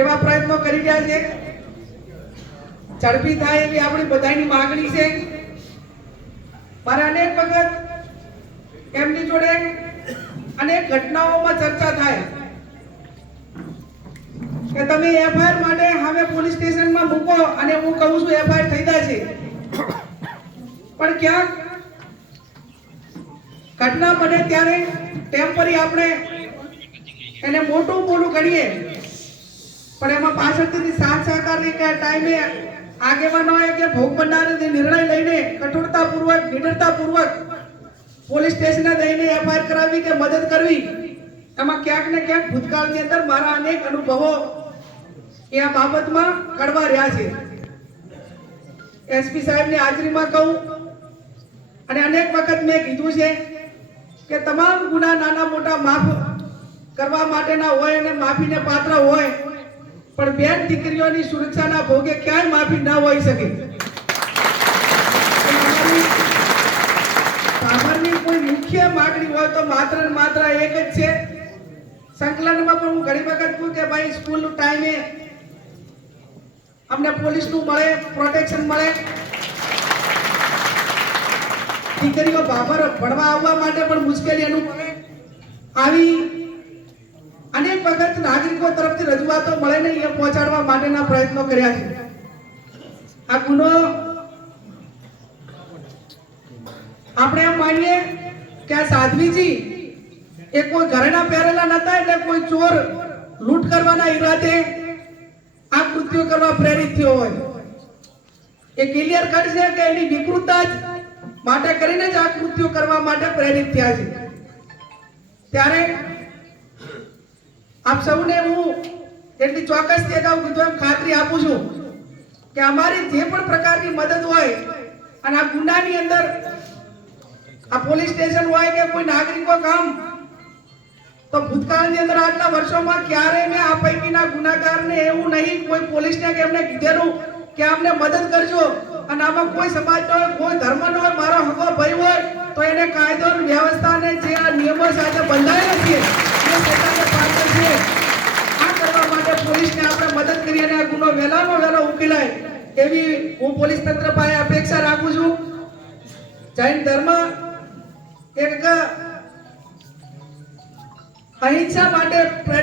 એવા પ્રયત્નો કરી રહ્યા છે. ઝડપી થાય એવી આપણી બધાની માંગણી છે. મારા અનેક વખત એમની જોડે અનેક ઘટનાઓમાં ચર્ચા થાય. કે તમે એફઆઈઆર માટે હવે પોલીસ સ્ટેશનમાં મૂકો અને હું કહું છું એફઆઈઆર થઈ જાય છે. પણ ક્યાંક ઘટના બને ત્યારે ટેમ્પરી આપણે એને મોટું મોટું ગણીએ પણ એમાં પાછળથી સાથ સહકારની ટાઈમે આગેવાનોએ કે ભોગ બનનારને નિર્ણય લઈને કઠોરતાપૂર્વક નિડરતાપૂર્વક પોલીસ સ્ટેશને જઈને એફઆઈઆર કરાવી કે મદદ કરવી, એમાં ક્યાંક ને ક્યાંક ભૂતકાળની અંદર મારા અનેક અનુભવો એ આ બાબતમાં કડવા રહ્યા છે. એસપી સાહેબની હાજરીમાં કહું, અને અનેક વખત મેં કીધું છે કે તમામ ગુના નાના મોટા માફ કરવા માટેના હોય અને માફીને પાત્ર હોય પણ બેન દીકરીઓની સુરક્ષાના ભોગે ક્યાંય માફી ના હોઈ શકે. સામાન્ય કોઈ મુખ્ય માગણી હોય તો માત્ર ને માત્ર એક જ છે. સંકલનમાં પણ હું ઘણી વખત કહું કે ભાઈ, સ્કૂલનું ટાઈમે અમને પોલીસનું મળે, પ્રોટેક્શન મળે. દીકરીઓ બાબર ભણવા આવવા માટે પણ મુશ્કેલી અનુભવે. આવી અનેક વખત નાગરિકો તરફથી રજૂઆતો મળે ને એ પહોંચાડવા માટેના પ્રયત્નો કર્યા છે. આ ગુનો આપણે એમ માનીએ કે આ સાધ્વીજી એ કોઈ ઘરેણા પહેરેલા નતા એટલે કોઈ ચોર લૂંટ કરવાના ઈરાદે આ કૃત્યો કરવા પ્રેરિત થયો હોય. એ ક્લિયર કટ છે કે એની વિકૃતતા જ માટે કરીને જ આ કૃત્યો કરવા માટે પ્રેરિત થયા છે. ત્યારે આપ સૌને હું એટલી ચોક્કસથી અગાઉ કીધું એમ ખાતરી આપું છું કે અમારી જે પણ પ્રકારની મદદ હોય અને આ ગુનાની અંદર આ પોલીસ સ્ટેશન હોય કે કોઈ નાગરિકો કામ, તો ભૂતકાળની અંદર આટલા વર્ષોમાં ક્યારે મેં આ પૈકીના ગુનાગારને એવું નહીં કોઈ પોલીસને કે એમને કીધેલું કે અમને મદદ કરજો. અને આમાં કોઈ સમાજનો હોય, કોઈ ધર્મનો હોય, મારો હકો ભાઈ હોય, તો એને કાયદો અને વ્યવસ્થાને જે આ નિયમો સાથે બંધાયેલા છે એ પોતાને પાત્ર છે આ કરવા માટે પોલીસને આપણે મદદ કરી અને આ ગુનો વહેલામાં વહેલો ઉકેલાય એવી હું પોલીસ તંત્ર પાસે અપેક્ષા રાખું છું. જૈન ધર્મ એક અહિંસા માટે